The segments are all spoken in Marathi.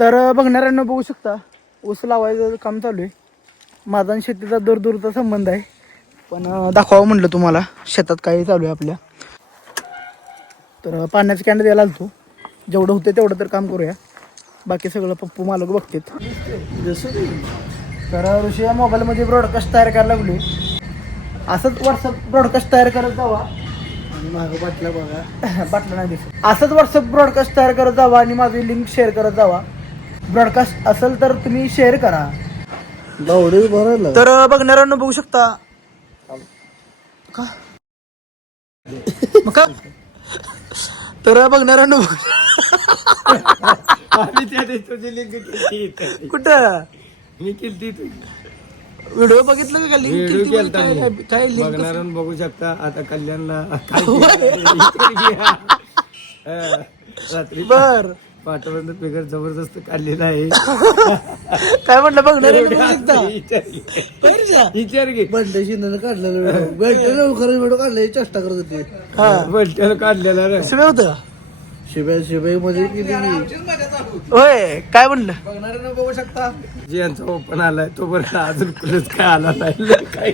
तर बघणाऱ्यांना बघू शकता ऊस लावायचं काम चालू आहे. माझा आणि शेतीचा दूरचा संबंध आहे, पण दाखवावं म्हटलं तुम्हाला शेतात काय चालू आहे आपल्या. तर पाण्याचं कॅन्ड द्यायला आलतो, जेवढं होतं तेवढं तर काम करूया, बाकी सगळं पप्पू मालक बघतात. तर ऋषी या मोबाईलमध्ये ब्रॉडकास्ट तयार करायला लागलो. असंच व्हॉट्सअप ब्रॉडकास्ट तयार करत जावा आणि मागं बाटला बघा बाटला नाही दिसत. असंच व्हॉट्सअप ब्रॉडकास्ट तयार करत जावा आणि माझी लिंक शेअर करत जावा. ब्रॉडकास्ट असेल तर तुम्ही शेअर करा. तर बघणाऱ्यांना बघू शकता का मग का तर बघणाऱ्यांना कुठं मी केली व्हिडिओ बघितलं का लिंक काय बघणाऱ्यांना बघू शकता. आता कल्याणला रात्री बर पाठवून फिगर जबरदस्त काढलेला आहे. काय म्हटलं बघणाऱ्यांना विचार घे. बंड शिंदे काढलेलं व्हिडिओ काढले चेष्टा करत होते. हा बलट्याला काढलेला रे. शिवाय होतं शिबाई मध्ये केली. होय काय म्हणलं बघणाऱ्यांना बघू शकता. जे यांचा ओपन आलाय तो बरं अजून कुठेच काय आला नाही. काय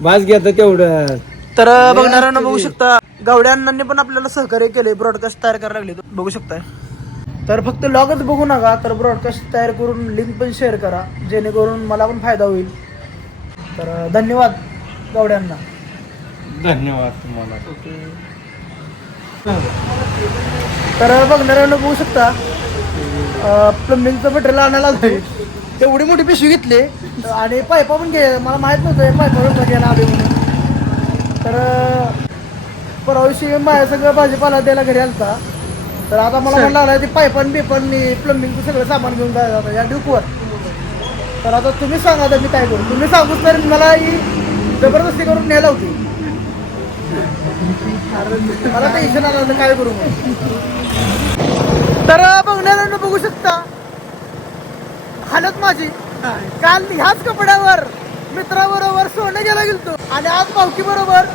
भास घ्या तेवढं. तर बघणाऱ्यांना बघू शकता गावड्यांनी पण आपल्याला सहकार्य केले, ब्रॉडकास्ट तयार करायला लागले बघू शकताय. तर फक्त लॉगच बघू नका, तर ब्रॉडकास्ट तयार करून लिंक पण शेअर करा, जेणेकरून मला पण फायदा होईल. तर धन्यवाद गावड्यांना. धन्यवाद तुम्हाला. तर बघणाऱ्यांना बघू शकता प्लंबिंगचं मटेरियल आणायला जाईल, तेवढी मोठी पिशवी घेतली आणि पायपा पण घे. मला माहित नव्हतं पायपा घ्यायला आले म्हणून. तर परवाशी माझ्या सगळं भाजीपाला द्यायला घरी आलता. तर आता मला म्हणलं आला ते पायपन बिपन प्लंबिंगचं सगळं सामान घेऊन जायचं आता या ड्यूकवर. तर आता तुम्ही सांगा आता मी काय करू. तुम्ही सांगूच तर मला ही जबरदस्ती करून न्यायला होती. मला टेन्शन आलं काय करू मग. तर बघणाऱ्यांना बघू शकता हालत माझी. काल ह्याच कपड्यावर मित्राबरोबर सोनं घ्यायला गेलतो आणि आज पावकी बरोबर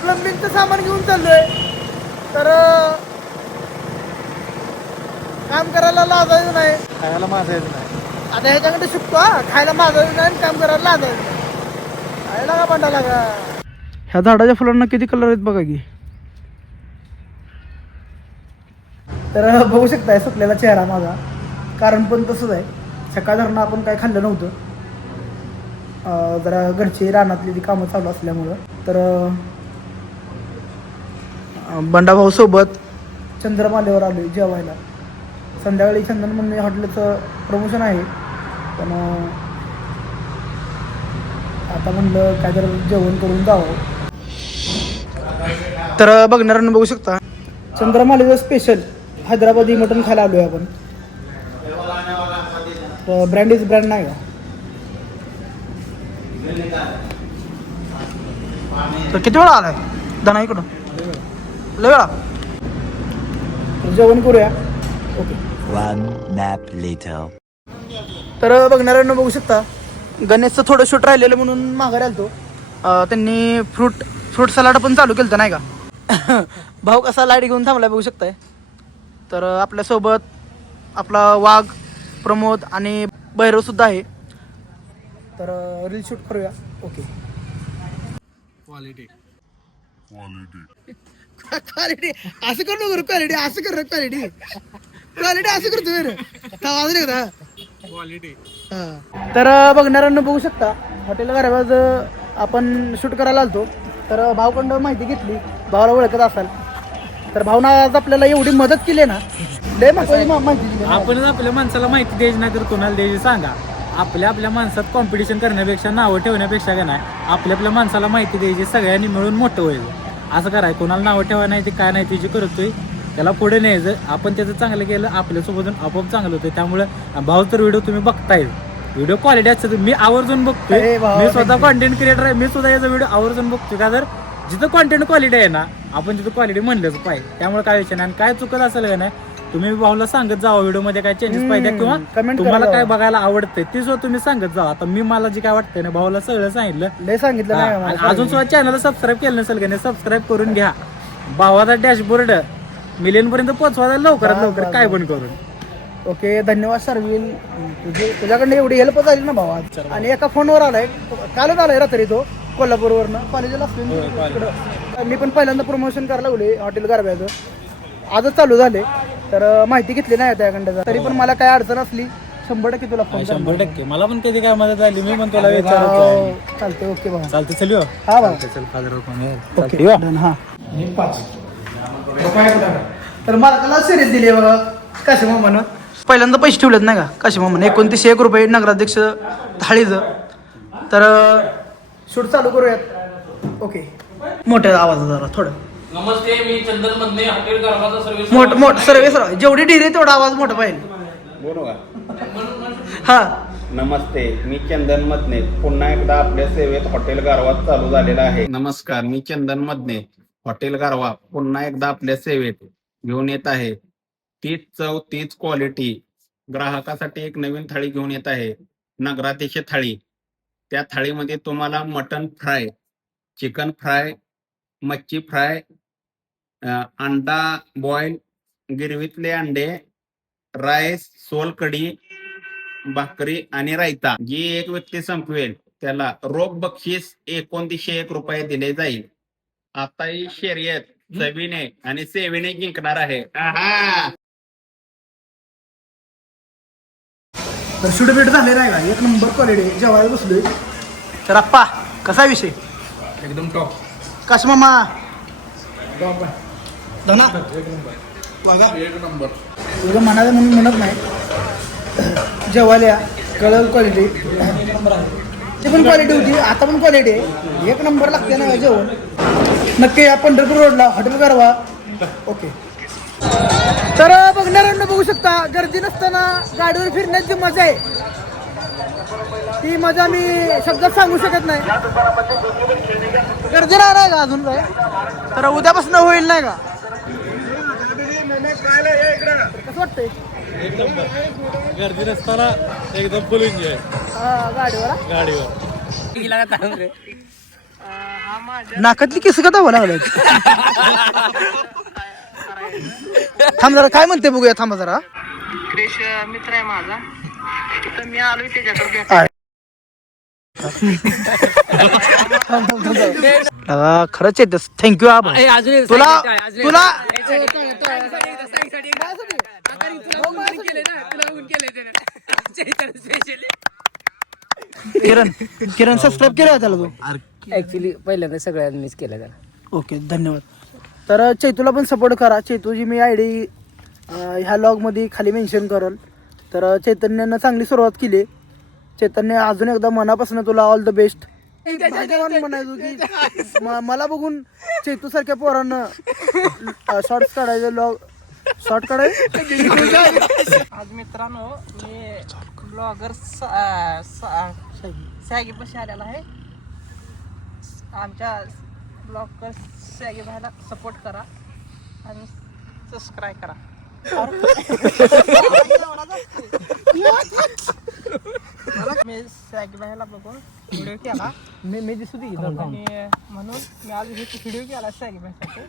प्लंबिंगचं सामान घेऊन चाललोय. तर काम करायला लाजायचं नाही, खायला माजायचं नाही. आता ह्याच्याकडे शिकतो. खायला माजायचं नाही, काम करायला लाजायचं नाही. काय लागा बंडा लागा. ह्या झाडाच्या फुलांना किती कलर आहेत बघा की. तर बघू शकताय सुटलेला चेहरा माझा, कारण पण तसंच आहे. सकाळ धरणं आपण काय खाल्लं नव्हतं, जरा घरची रानातली ती कामं चालू असल्यामुळं. तर बंडाभाऊ सोबत चंद्रमालेवर आलो जेवायला. संध्याकाळी चंदन म्हणणे हॉटेलचं प्रमोशन आहे, पण आता म्हणलं काय तर जेवण करून जावं. तर बघणाऱ्यांना बघू शकता चंद्रमालेचं स्पेशल हैदराबादी मटण खायला आलो आहे आपण. ब्रँड इज ब्रँड नाही का. तर किती वेळा आलाय दाना इकडं लय वेळा. जेवण करूया. ओके. तर बघणाऱ्यांना बघू शकता गणेशचं थोडं शूट राहिलेलं म्हणून माघारी आलतो. त्यांनी फ्रूट सलाड पण चालू केलं नाही का. भाऊ कसा लाईट घेऊन थांबलाय बघू शकताय. तर आपल्यासोबत आपला वाघ प्रमोद आणि भैरव सुद्धा आहे. तर रील शूट करूया. ओके. क्वालिटी असं करू नको. क्वालिटी असं कर. क्वालिटी असं करतो क्वालिटी. तर बघणाऱ्यांना बघू शकता हॉटेल गराबाज आपण शूट करायला आलतो. तर भाऊकडं माहिती घेतली, भावाला ओळखत असाल तर भावना आज आपल्याला एवढी मदत केली ना, लय माहिती दिली. आपणच आपल्या माणसाला माहिती द्यायची नाही तर कोणाला द्यायची सांगा. आपल्या माणसात कॉम्पिटिशन करण्यापेक्षा, नावं ठेवण्यापेक्षा का नाही, आपल्या माणसाला माहिती द्यायची, सगळ्यांनी मिळून मोठं व्हायचं. असं करायचं. कोणाला नावं ठेवा नाही ते काय नाही त्याची करतोय, त्याला पुढे न्यायचं. आपण त्याचं चांगलं केलं आपल्यासोबत आपोआप चांगलं होतं. त्यामुळे भाऊ तर व्हिडिओ तुम्ही बघताय, व्हिडिओ क्वालिटी असते. मी आवर्जून बघतोय, मी स्वतः कॉन्टेंट क्रिएटर आहे, मी सुद्धा याचा व्हिडिओ आवर्जून बघतोय. का तर जिथं कॉन्टेंट क्वालिटी आहे ना, आपण तिथं क्वालिटी म्हणलंच पाहिजे. त्यामुळे काय विषय नाही. आणि काय चुकत असेल का नाही तुम्ही भाऊला सांगत जावा व्हिडिओ मध्ये काय चेंजेस पाहिजे किंवा तुम्हाला काय बघायला आवडतंय ते सुद्धा तुम्ही सांगत जावा. आता मी मला जे काय वाटतंय ना भाऊला सगळं सांगितलं. अजून सुद्धा चॅनलला सबस्क्राईब केलं नसेल का नाही, सबस्क्राईब करून घ्या. भावाचा डॅशबोर्ड मिलियन पर्यंत पोहोचवायला लवकरात लवकर काय पण करून. ओके, धन्यवाद सर्विल. तुझ्याकडनं एवढी हेल्प झाली ना भावा. आणि एका फोनवर आलाय, कालच आलाय रात्री तो कोल्हापूरवरनं. कॉलेजला असले मी पण पहिल्यांदा प्रमोशन करायला लागले हॉटेल गारव्याचं, आजच चालू झाले. तर माहिती घेतली नाही त्याकडं, तरी पण मला काय अडचण असली 100% तुला फोन. 100% मला पण कधी काय मदत झाली मी पण तुला विचारतो. चालते. ओके भाऊ, चालते. चल हा भाऊ. चल फादर ओके डन. हा 5. तर मला त्याला सिरीज दिली आहे बघा काशी मामानं. पहिल्यांदा पैसे ठेवलेत नाही का काशी मामानं, 2901 रुपये नगराध्यक्ष थाळीचं. तर शूट चालू करूयात. ओके, मोठ्या आवाजात जरा थोडं. नमस्ते, मी चंदन मधने हॉटेल गारवाचा सर्व्हिस. मोठ सर्विस जेवढी डिरी तेवढा आवाज मोठा पाहिजे. हा, नमस्ते, मी चंदन मदने. पुन्हा एकदा आपल्या सेवेत हॉटेल गारवा चालू झालेला आहे. नमस्कार, मी चंदन मदने. हॉटेल गारवा पुन्हा एकदा आपल्या सेवेत घेऊन येत आहे. तीच चव तीच क्वालिटी. ग्राहकासाठी एक नवीन थाळी घेऊन येत आहे, नगराध्यक्ष थाळी. त्या थाळीमध्ये तुम्हाला मटन फ्राय, चिकन फ्राय, मच्छी फ्राय, अंडा बॉईल, गिरवीतले अंडे, राईस, सोलकढी, भाकरी आणि रायता. जी एक व्यक्ती संपवेल त्याला रोख बक्षीस 2901 रुपये दिले जाईल. आता ही शर्यत चवीने आणि सेवेने जिंकणार आहे. आहा! तर शूट भेट झाले नाही का, एक नंबर क्वालिटी. जेवायला बसलोय. तर आप्पा कसा विषय? एकदम टॉप. काशी मामा धना वागा तुझं म्हणायचं म्हणून म्हणत नाही. जेवायला कळल क्वालिटी, ती पण क्वालिटी होती, आता पण क्वालिटी आहे. एक नंबर लागते ना जेवण. नक्की या पंढरपूर रोडला हॉटेल गारवा. ओके. तर बघणाऱ्यांना बघू शकता, गर्दी नसताना गाडीवर फिरण्याची मजा आहे, ती मजा मी शब्दात सांगू शकत नाही. गर्दी नाही का अजून काय, तर उद्यापासून होईल नाही का. कसं वाटतंय? गर्दी नसताना एकदम फुल एन्जॉय गाडीवर. नाकातली केस का दावा लागलाय? थांब जरा, काय म्हणते बघूया. थांबा जरा. क्रिश मित्र आहे माझा, तर मी आलोय त्याच्याकडे. खरंच येतस. थँक्यू आबा. तुला तुला किरण सबस्क्राईब केलं त्याला तू? ऍक्च्युली पहिल्यांदा सगळ्यांनी मिस केलं त्याला. ओके, धन्यवाद. तर चैतूला पण सपोर्ट करा. चैतूची मी आयडी ह्या लॉगमध्ये खाली मेन्शन करल. तर चैतन्यानं चांगली सुरुवात केली. चैतन्य अजून एकदा मनापासून तुला ऑल द बेस्ट. म्हणायचो की मला बघून चैतू सारख्या पोरांना शॉर्ट्स काढायचे, शॉर्ट काढायचे. आज मित्रांनो, मी ब्लॉगर सॅगी पाशी आलेला आहे. आमच्या ब्लॉगर सॅगी भाईला सपोर्ट करा आणि सबस्क्राईब करा. मी सॅगी भाईला बघून व्हिडिओ केला, मी दिसू दे आणि म्हणून मी आज व्हिडिओ केला सॅगी भाईसाठी.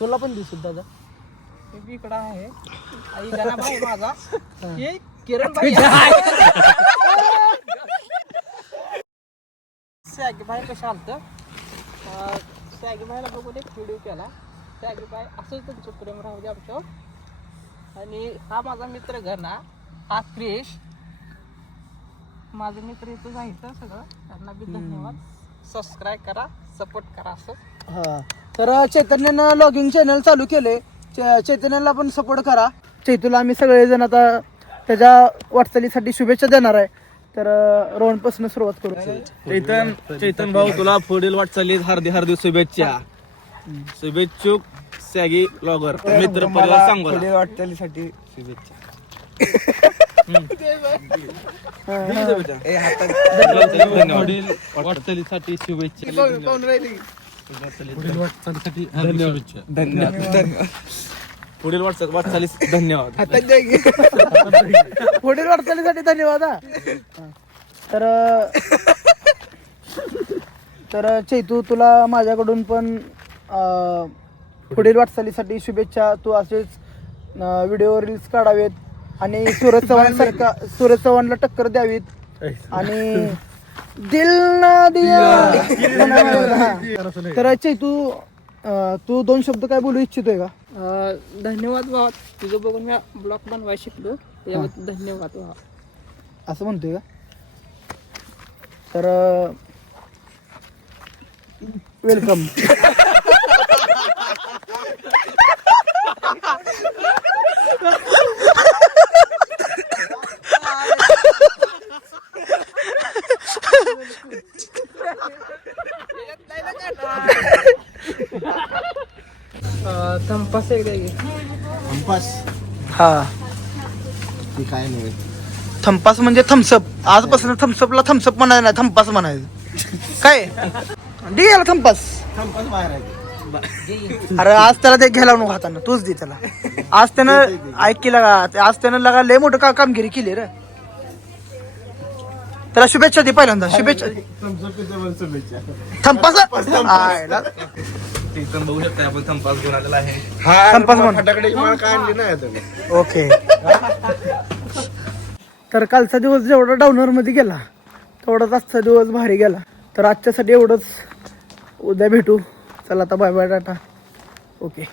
तुला पण दिसू दादा. हे इकडं आहे आई गाणा भाऊ माझा, हे किरण भाई. सॅगी भाई कशा आलतं, सॅगी भाईला बघून एक व्हिडिओ केला. सॅगी भाई असंच तुमचं प्रेम राहू दे आमच्यावर. आणि हा माझा मित्र घना, हा क्रिश, माझं मित्र इथं जायचं सगळं. त्यांना बी धन्यवाद. सबस्क्राईब करा, सपोर्ट करा. असं हा, तर चैतन्यानं लॉगिंग चॅनल चालू केले. चैतन्याला पण सपोर्ट करा. चैतूला आम्ही सगळेजण आता त्याच्या वाटचालीसाठी शुभेच्छा देणार आहे. तर रोहन पासून सुरुवात करू. चैतन भाऊ, तुला पुढील वाटचालीत हार्दिक शुभेच्छा. शुभेच्छुक सॅगी ब्लॉगर मित्र परिवार सांगू. वाटचालीसाठी शुभेच्छा. पुढील वाटचालीसाठी शुभेच्छा. धन्यवाद. पुढील वाटचालीस धन्यवाद. पुढील वाटचालीसाठी धन्यवाद. तर चैतू, तुला माझ्याकडून पण पुढील वाटचालीसाठी शुभेच्छा. तू असेच व्हिडिओ रील्स काढावेत आणि सूरज चव्हाणला टक्कर द्यावीत आणि दिल ना दिया. हा. तर तू 2 शब्द काय बोलू इच्छितोय का? धन्यवाद भावा, तुझं बघून मी ब्लॉग बनवायला शिकलो, त्याबद्दल धन्यवाद भावा. असं म्हणतोय का? तर वेलकम. थंपास एकदा घे. हा थंपास म्हणजे थम्सअप. आजपासून थम्सअपला थम्सअप म्हणायचं नाही, थंपास म्हणायचं. काय डी याला थंपास. अरे आज त्याला ते घ्यायला नको हातानं, तूच दे त्याला. आज त्यानं ऐक केला का, आज त्यानं लगा लय मोठं कामगिरी केली रे. त्याला शुभेच्छा दे पहिल्यांदा. शुभेच्छा थंपास. इथून बघू शकता आपण थंपास घेऊन आलेला आहे. थंपास म्हण. ओके. तर कालचा दिवस जेवढा डाऊनर मध्ये गेला तेवढाच आजचा दिवस भारी गेला. तर आजच्यासाठी एवढंच. उद्या भेटू. चला आता बाय बाय टाटा. ओके.